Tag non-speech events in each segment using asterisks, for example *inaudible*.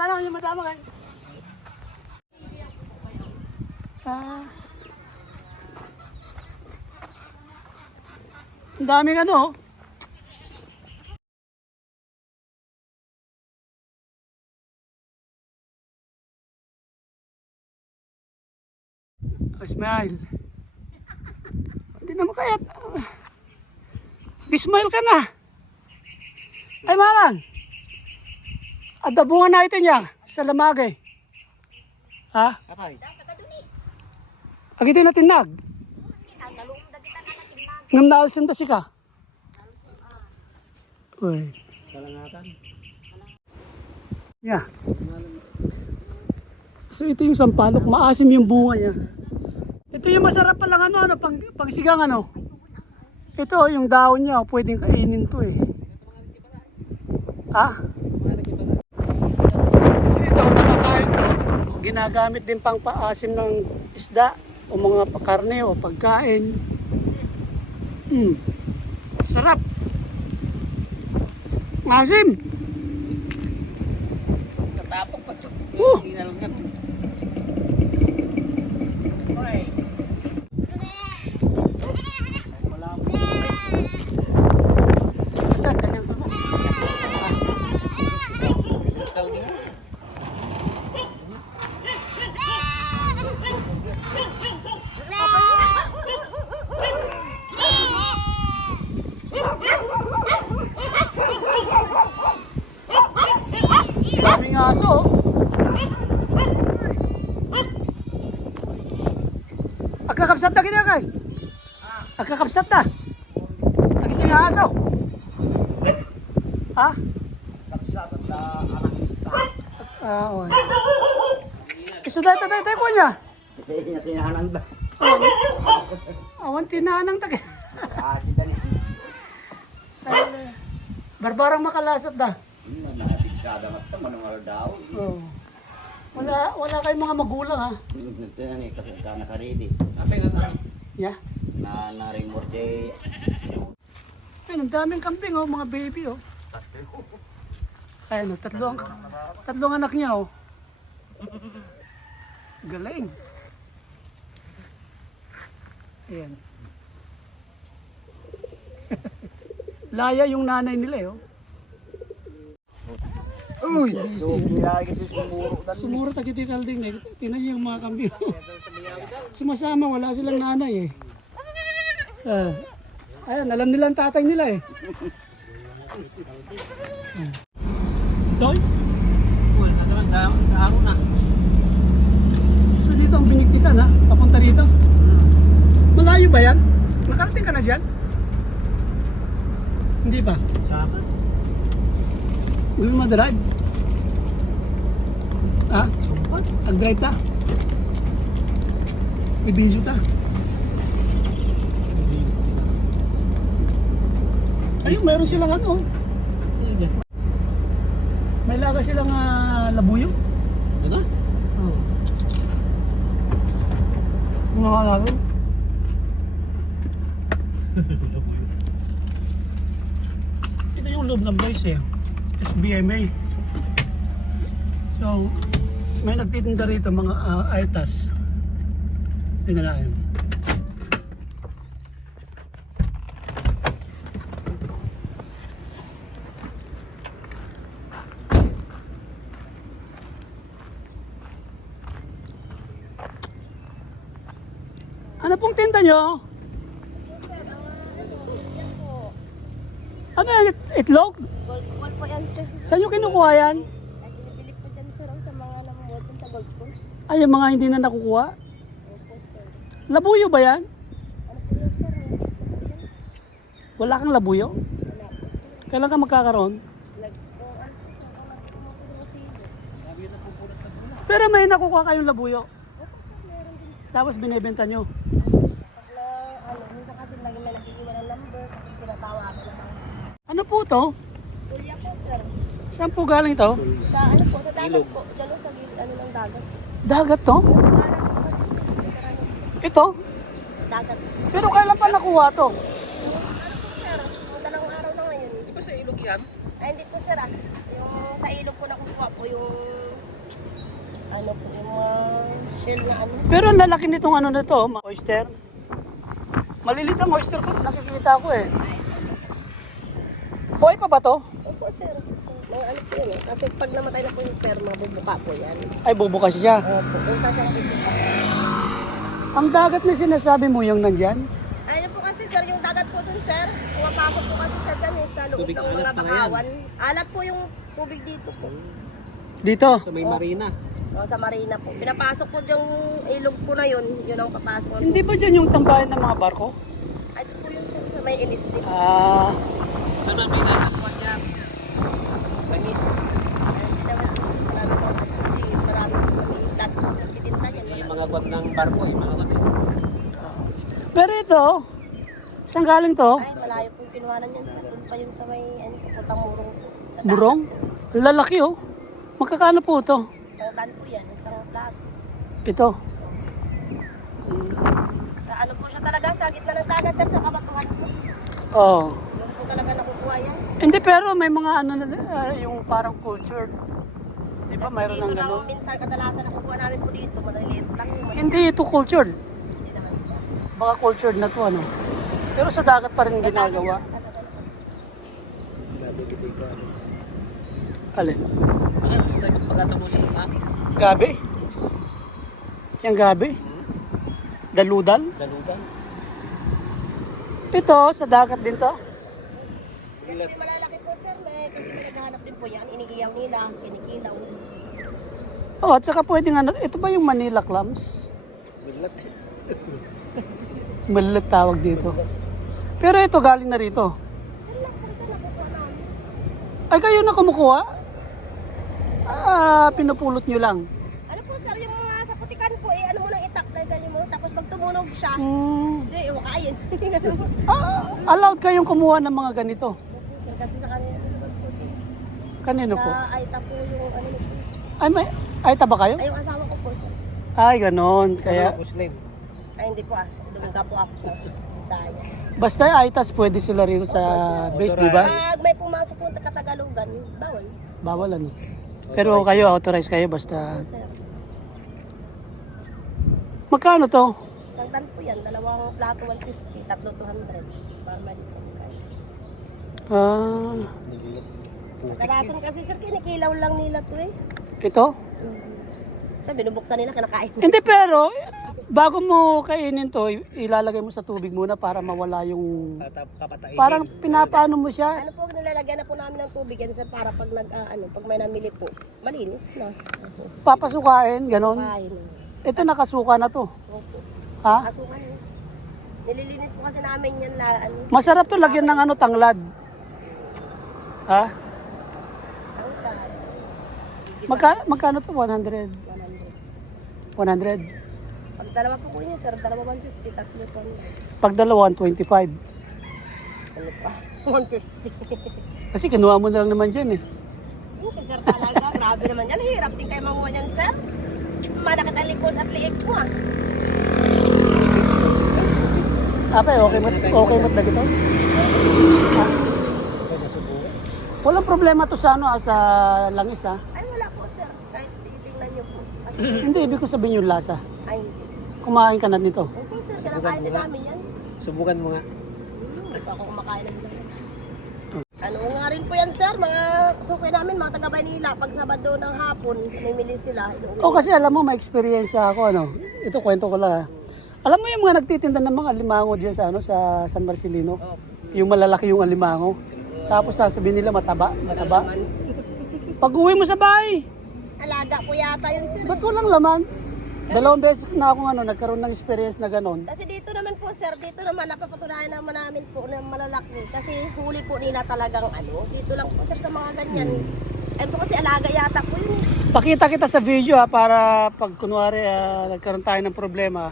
ka lang yung madama kayo. Ah. Ang daming ano. oh. Oh, smile. Hindi naman kaya. Smile ka na. Ay, manang. Adabungan na ito niya sa lamagay. Ha? Kapay. Agito na tinag. Ngam na alsan ta si ka. Uy. Kalangatan. Yeah. So ito yung sampalok, maasim yung bunga niya. Ito yung masarap pa lang ano, ano pang, pagsigang ano. Ito yung dahon niya, pwedeng kainin to eh. Ha? So ito, nakakain to. Ginagamit din pang paasim ng isda o mga karne o pagkain. Hmm. Sarap. Asim. Tatapok pa chuk. Oh. Hinalngat. Daming aso. oh. Agkakapsat na kita kay. Agkakapsat na. Nakita yung aso. Ha? Ah, oy. Isa dahil tatay tayo ko niya. Hindi niya tinahanang ba? Awan tinanang tagay. Ah, si. Barbarang makalasat na. Nga ito, manungal daw. Oh. Wala, wala kayong mga magulang ha. Nagtinan eh, kasi ka nakaredy. Apa nga na? Yeah. Na na-remote day. Ayun, ang daming kambing oh, mga baby oh. Ayun, oh, tatlong, tatlong anak niya oh. Galing. Ayan. *laughs* Laya yung nanay nila eh, oh. Uy! Sumuro. Sumuro tagiti kalding eh. Niyo yung mga kambing. *laughs* Sumasama, wala silang nanay eh. Ah. Ayan, alam nila ang tatay nila eh. Doy? Uy, natalang daw, daw na. So dito ang biniktikan ha? Papunta dito? Malayo ba yan? Nakarating ka na dyan? Hindi pa. Sama. Gusto mo drive? Ha? Ag-drive ta? Ibiso ta? Ayun, mayroon silang ano. May laga silang ah, labuyo. Ano? Oo. Mga lago. *laughs* Ito yung loob ng boys eh. SBMA. So, may nagtitinda rito mga uh, aytas. Tingnan natin. Ano pong tinda nyo? Ano yan? It- Itlog? Gold yan, sir. Saan nyo kinukuha yan? Ay, binibili po dyan, sir, sa mga namumulot sa gold course. Ay, yung mga hindi na nakukuha? Opo, sir. Labuyo ba yan? Ano po yun, sir? Yan. Wala kang labuyo? Wala po, sir. Kailan ka magkakaroon? Ano siya. Pero may nakukuha kayong labuyo. Opo, sir, meron din. Tapos binibenta nyo. Ano, minsan kasi lagi may nakikiwan ng number, tapos na. Ano po to? Saan po galing to? Sa ano po, sa dagat po. Diyan sa gilid, ano ng dagat. Dagat to? Dagat po kasi, literally, Ito? dagat. Pero kailan pa nakuha to? Ano po, sir, dalawang araw na ngayon. Di ba sa ilog yan? Ay, hindi po sir ah. Yung sa ilog po nakukuha po yung ano po, yung mga shell na ano. Pero ang lalaki nitong ano na to, mga oyster. Malilit ang oyster ko, nakikita ko eh. Buhay pa ba to? Opo, sir. Mga ano po eh. Kasi pag namatay na po si sir, mabubuka po yan. Ay, bubukas siya. Opo, kung saan siya mabubuka. Ang dagat na sinasabi mo yung nandyan? Ayun po kasi sir, yung dagat po dun sir, pumapasok po kasi siya dyan eh, sa loob Tubig ng alat mga na yan. bakawan. Alat po yung tubig dito po. Dito. Sa may marina. O, sa marina po. Pinapasok po yung ilog po na yun, yun ang papasok. Hindi ba dyan yung tambayan ng mga barko? Ay, po yung sir, sa may inistim. Ah, Ano, may nasa kuwan niya. Po kasi marami lahat po nagtitinda yan. Mga kuwan ng barko eh. Mga kuwan eh. pero ito, saan galing to? Ay, malayo po yung kinuhanan yan sir. Doon pa yun sa may, ano, papuntang murong. Sa dagat. Burong? Lalaki oh. Magkakano po ito? Isang tan po yan, isang lahat. Ito. Sa ano po siya talaga, sa gitna ng dagat sir, sa kabatuhan po. Oh. Doon po talaga nakukuha yan. Hindi pero may mga ano na ah, yung parang cultured. Di ba mayroon dito ng lang gano'n? minsan kadalasan nakukuha namin po dito, maliliit lang yung. Hindi ito cultured. Hindi naman. Baka cultured na to ano. Pero sa dagat pa rin ginagawa. Alin? Ano, sa tayo magpagkatapusin ha? Gabi? Yung gabi? Daludal? Dalugan. Ito, sa dagat din to? Hindi malalaki po sir, may, kasi pinaghahanap din po yan, iniiyaw nila, kinikilaw. Oh, at saka pwedeng ano, ito ba yung Manila clams? Bilat. Malilit tawag dito. Pero ito galing na rito. Ay, kayo na kumukuha? Ah, pinupulot nyo lang. Ano po sir, yung mga sa putikan po, eh, ano mo nang itak, dahil mo, tapos pag tumunog siya, Hmm. hindi, iwakayin. *laughs* Po. Ah, allowed kayong kumuha ng mga ganito. Kasi sa kanila po, di- Kanino po? sa Aita po yung, ano po, Ay, may, ay taba kayo? ay yung asawa ko po sir. Ay, ganon. Kaya, Muslim. Ay hindi po ah, dumungga po ako sa Bisaya. basta aitas pwede sila rito sa base, di ba? Pag may pumasok po na katagalugan, bawal. Bawal ano. Pero kayo, authorized kayo, basta... Sir, Magkano to? isang tan po yan, dalawang plato 150, tatlo 200. Para may discount kayo. Ah, Kadalasan kasi sir, kinikilaw lang nila to eh. ito? So, binubuksan nila, kinakain. Hindi, pero bago mo kainin to, ilalagay mo sa tubig muna para mawala yung... Papatain. Parang pinapaano mo siya. Ano po, nilalagyan na po namin ng tubig yan sir, para pag nag, ah, ano, pag may namili po, malinis na. Papasukain, ganon. Kain. Ito nakasuka na to. Opo. Ha? Kasukan yun. Nililinis po kasi namin yan na, ano, Masarap to lagyan ng ano, tanglad. Ha? ang tahan. Magka, magkano to? 100? 100. 100? Pag dalawa po yun, sir, dalawa 150, tatlo po. Pag dalawa, 125. Ano pa? *laughs* 150. Kasi kinuha mo na lang naman dyan eh. Siya, sir, talaga. Grabe naman yan. Hirap din kayo manguha yan, sir. Malakit ang likod at liig mo, ah. Ape, okay mo, okay mo na ito? Walang problema to sa ano, ah, sa langis ha. Ay, wala po, sir. Kahit titignan niyo po. Kasi, Hindi, ibig ko sabihin yung lasa. ay, Kumain ka na nito. opo, sir. Kinakain din namin yan. Subukan mo nga. Hindi pa ako kumakain ng ganyan. Ano nga rin po yan, sir. Mga suki namin, mga taga Manila. Pag Sabado ng hapon, namimili sila. Inuwi. O kasi alam mo, may experience ako ano. Ito kwento ko lang ha. Alam mo yung mga nagtitinda ng mga alimango diyan sa ano sa San Marcelino? Yung malalaki yung alimango. Tapos sasabihin nila mataba, mataba. Pag uwi mo sa bahay, Alaga po yata yun, sir. ba't walang laman? Dalawang beses na ako ano, nagkaroon ng experience na ganon. Kasi dito naman po sir, dito naman napapatunayan naman namin po na malalaki. Kasi huli po nila talagang ano. Dito lang po sir sa mga ganyan. Ayun po kasi alaga yata po yun. Pakita kita sa video ha, para pag kunwari ah, nagkaroon tayo ng problema,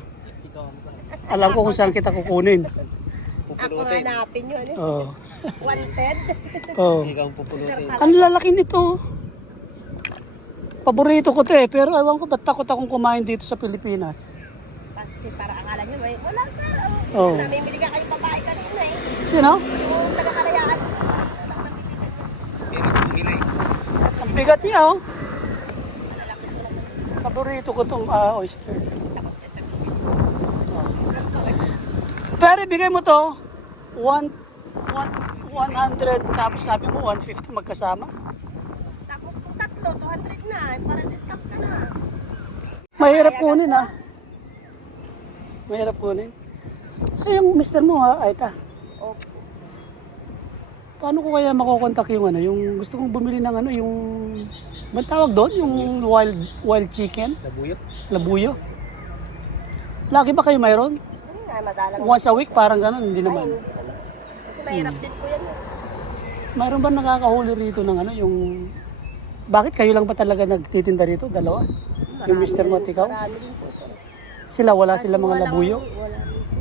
alam ko kung saan kita kukunin. Ako hanapin yun. Eh. Oh. *laughs* Wanted. *laughs* Oh. Ikaw ang pupulutin. Ang lalaki nito. Paborito ko to eh, pero ewan ko ba't takot akong kumain dito sa Pilipinas. Kasi para akala nyo may, wala sir. Oh. Oh. Namimili ka kayong babae kanina eh. Sino? Yung taga-karayaan. Pilay. Ang bigat niya oh. Paborito ko itong ah, oyster. Oh. Pero ibigay mo to, one, one, 100 tapos sabi mo 150 magkasama. Tapos kung tatlo, 200 na. Para discount ka na. Mahirap kunin ha. Mahirap kunin. So yung mister mo ha, Aita, Opo. paano ko kaya makokontak yung ano, yung gusto kong bumili ng ano, yung, ba't tawag doon? Yung wild, wild chicken? Labuyo. Labuyo? Lagi ba kayo mayroon? Hmm, ay, madalang. Once a week, parang ganun, hindi Ay, naman. hindi naman. Kasi mahirap din po yan. Mayroon ba nakakahuli rito ng ano, yung... Bakit kayo lang ba talaga nagtitinda rito? Dalawa? Yung Mr. Mot, ikaw? Marami din po, sir. Sila, wala Kaso sila mga walang- labuyo? Wala rin po.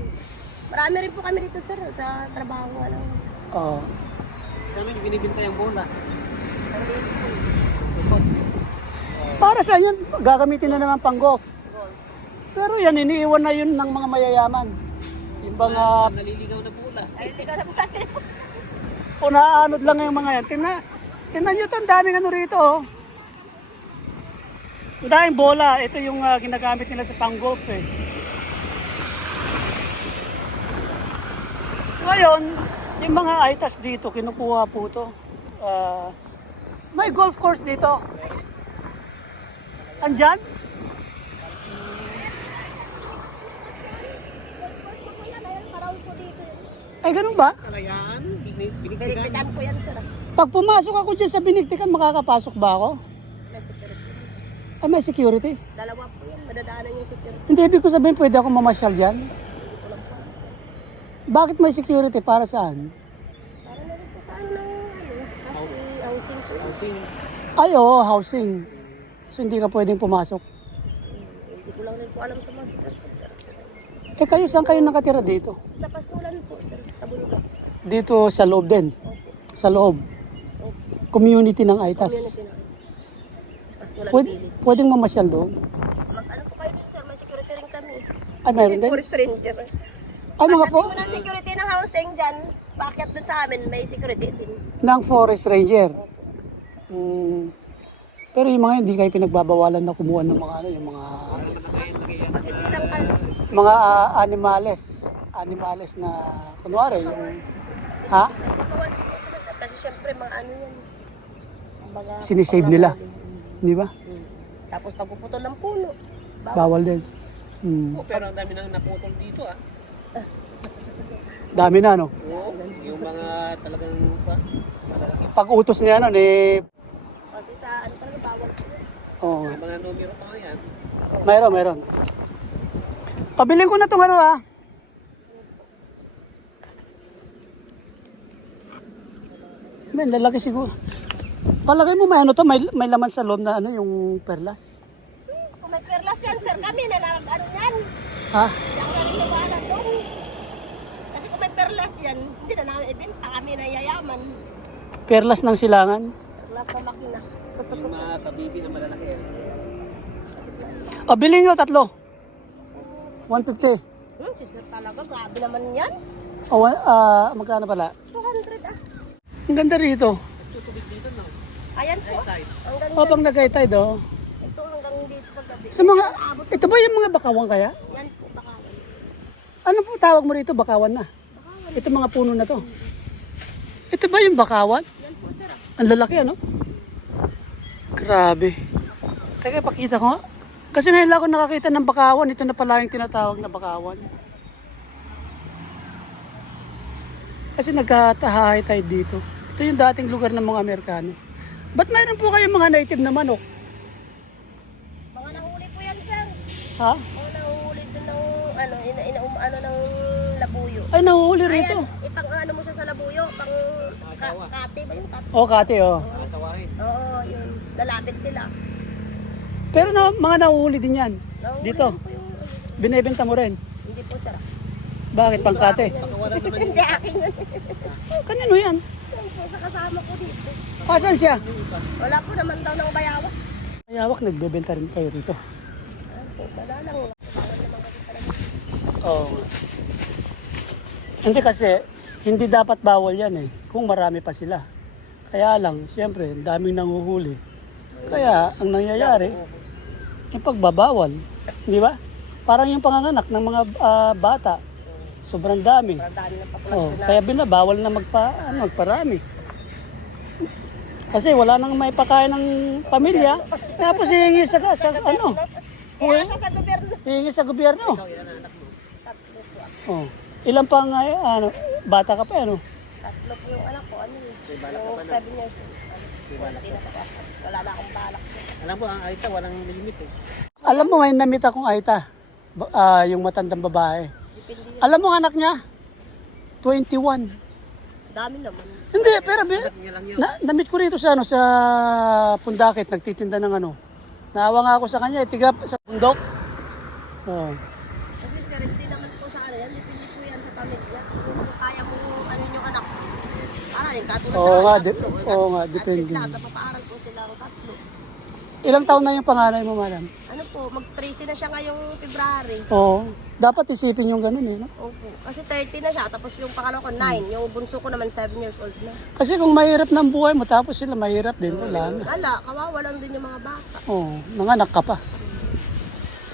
Marami rin po kami dito, sir. Sa trabaho nga lang. Oo. Kano yung binibinta yung bola? Po. Supot. Para sa yun, gagamitin na naman pang golf. Pero yan, iniiwan na yun ng mga mayayaman. Yung mga Naliligaw na bola. Ay, hindi ka na unaanod lang yung mga yan. Tingnan, tingnan nyo ito, ang daming ano rito. Oh. Ang daming bola. Ito yung ah, ginagamit nila sa pang golf eh. Ngayon, yung mga aitas dito, kinukuha po ito. Ah, may golf course dito. Andyan? Parang po dito. Ay, ganun ba? Kalayaan. Binigtigan. Verifikan po yan, sir. Pag pumasok ako dyan sa binigtikan, makakapasok ba ako? May security. Ay, may security. Dalawa po yan. Madadaanan yung security. Hindi, ibig ko sabihin, pwede ako mamasyal dyan. Bakit may security? Para saan? Para na rin po sa ano ano. Kasi housing po. Housing. Ay, oo, housing. So, hindi ka pwedeng pumasok. Hindi ko lang rin po alam sa mga security. Eh, kayo, saan kayo nakatira dito? Sa pastulan po, sir. Sa Bulaga. Dito sa loob din. Opo. Sa loob. Opo. Community ng Aitas. Community na. Pastulan Pwede, Pwede. pwedeng mamasyal doon. Mag ano po kayo dun, sir? May security rin kami. Ay, meron din. Forest ranger. Ay, mga Pagdating fo- mo ng security ng housing dyan, bakit dun sa amin may security din. ng forest ranger. Hmm. Pero yung mga hindi kayo pinagbabawalan na kumuha ng mga ano, yung mga Pag hindi lang kayo, mga ah, animales. Animales na kunwari yung ha? Kasi syempre mga ano yan. Mga Sinisave nila. Di ba? Hmm. Tapos pagpuputol ng puno. Bawal. Bawal din. Hmm. Oh, pero ang dami nang naputol dito ah. Dami na, no? Oo. Yung mga talagang pa. Malalaki. Pag utos niya, ano, eh, Kasi sa ano talaga bawal po. oh, mga numero pa yan. mayroon, mayroon. Pabiling ko na itong ano, ah. May lalaki siguro. Palagay mo may ano to, may, may laman sa loob na ano, yung perlas. Kung may perlas yan sir, kami na ano yan. Ha? Yung naniniwala doon. Kasi kung may perlas yan, hindi na namin ibenta. Kami na yayaman. Perlas ng silangan. Perlas na makina. Yung mga kabibi na malalaki. O, bilhin nyo, tatlo. 150. Hmm, si sir talaga, grabe naman yan. O, one- ah, magkano pala? 200 ah. Ang ganda rito. Tutubig dito no. Ayan po. Tide. Hanggang O, pang nag-tide, oh. ito hanggang dito paggabi. Sa mga, ito ba yung mga bakawan kaya? Yan po, bakawan. Ano po tawag mo rito? Bakawan na. Ito mga puno na to. Ito ba yung bakawan? Yan po sir ah. Ang lalaki ano? Grabe. Teka, pakita ko nga. Kasi ngayon lang ako nakakita ng bakawan. Ito na pala yung tinatawag na bakawan. Kasi nagkatahay tayo dito. Ito yung dating lugar ng mga Amerikano. Ba't mayroon po kayong mga native na manok? Mga nahuli po yan sir. Ha? Mga nahuli doon ng ano, ina, ina, um, ano ng labuyo. Ay, nahuhuli rito. Ayan, ipang ano mo siya sa labuyo, pang ka, kate ba yung kate? O, kate, oh. Asawahin. Oo, yun. Lalapit sila. Pero na, mga nahuhuli din yan. Nahuli Dito. rin po yung, Binebenta mo rin. hindi po sir. Bakit pang kate? Baka wala naman Hindi akin yun. Kanino yan? Yan po sa kasama ko dito. Asan siya? Wala po naman daw ng bayawa. Mayawak, nagbebenta rin kayo rito. Wala lang. Oo. Hindi kasi, hindi dapat bawal yan eh. Kung marami pa sila. Kaya lang, siyempre, ang daming nanguhuli. Kaya, ang nangyayari, yung pagbabawal. Di ba? Parang yung panganganak ng mga ah, bata. Sobrang dami. Ang dami ng Oh, populasyon na. kaya binabawal na magpa, ano, magparami. Kasi wala nang may pakain ng pamilya. Tapos hihingi sa, sa ano, Kaya sa sa gobyerno. hihingi sa gobyerno. Tatlo po. Oh. Ilan pang ay, ano, bata ka pa ano? Tatlo po yung anak ko. Ano yun? Yung seven years. Ano, hindi na pa Wala na akong balak. Alam mo, ang Aita walang limit eh. Alam mo ngayon namit akong Aita, ba- ah, yung matandang babae. Depende. Alam mo ang anak niya? 21. Dami naman. Hindi, pero bi- lang yun. na, namit ko rito sa ano sa Pundakit, nagtitinda ng ano. Naawa nga ako sa kanya, eh, tiga sa bundok. Oh. Kasi sir, hindi naman po sa ano yan. Depende po yan sa pamilya. Kung kaya mo ano yung anak. Para rin katulad Oo sa nga, di- tatlo. oo nga, At depende. least lahat napapaaral po sila ang tatlo. Ilang taon na yung panganay mo, madam? Ano po, mag-13 na siya ngayong February. Oo. Dapat isipin yung ganun eh. No? Opo. Kasi 30 na siya. Tapos yung pangalawa ko, 9. Yung bunso ko naman, 7 years old na. Kasi kung mahirap ng buhay mo, tapos sila mahirap din, wala na. Wala, kawawa lang din yung mga bata. Oo, nanganak ka pa.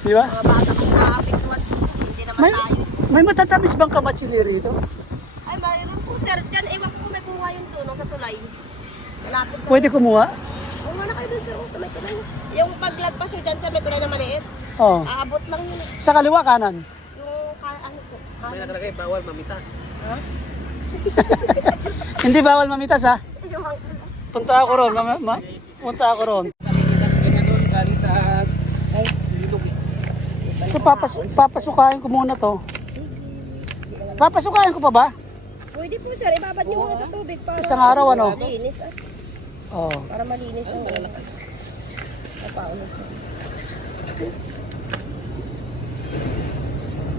Di ba? Mga bata kung naapektuhan, hindi naman May, tayo. may matatamis bang kamatsili rito? Ay, mayroon po sir. Diyan, ewan ko kung may buha yung tunong sa tulay. Malapit na. Pwede kumuha? Oh, sa may tulay. Yung paglagpas nyo dyan sir, may tulay na maliit. Oo. Aabot lang yun. eh. Sa kaliwa kanan. Yung, ka, ano po. May kanan. nakalagay, bawal mamitas. Ha? Hindi bawal mamitas ha. *laughs* Yung, Punta ako ron. Ma- ma- punta ako ron. Ganyan doon, galing sa... Ay, ilog. So papas papasukain ko muna to. Papasukain ko pa ba? pwede po sir, ibabad nyo muna sa tubig. Para Isang araw, ano? Malinis ah. Oo. Para malinis ang Napaulo sir.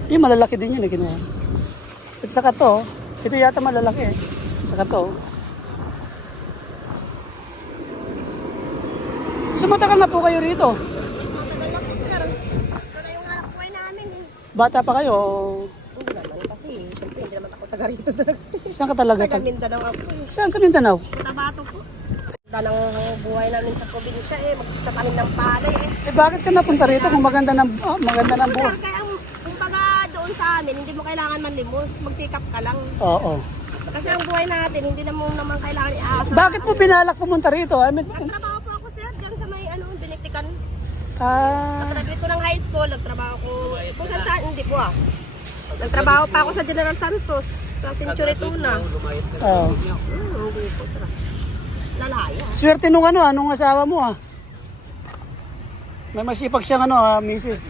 Yung malalaki din yun eh kinuha. At saka to, ito yata malalaki eh. Saka to. Sumatagal na po kayo rito. Matagal na po. Ito na yung buhay namin. eh. Bata pa kayo. Hindi naman kasi, syempre hindi naman ako taga rito. Saan ka talaga? Taga Tag- Mindanao ako. eh. Saan sa Mindanao? Tabato po. Tanang buhay namin sa probinsya eh, magtatanim ng palay eh. Eh bakit ka napunta rito kung maganda ng ah, maganda ng buhay? Kaya ang kumbaga doon sa amin, hindi mo kailangan manlimos, magsikap ka lang. Oo. Kasi ang buhay natin, hindi na mo naman kailangan iaasa. Bakit mo binalak pumunta rito? I mean, Nagtrabaho po ako sir, diyan sa may ano, binitikan. ah, Graduate ko ng high school, nagtrabaho ko, kung saan saan, hindi po ah. Nagtrabaho pa ako sa General Santos, sa Century Tuna. oh. Hmm, hindi po sir. Lalaya. Swerte nung ano, anong asawa mo ah. May masipag siyang ano ah, misis.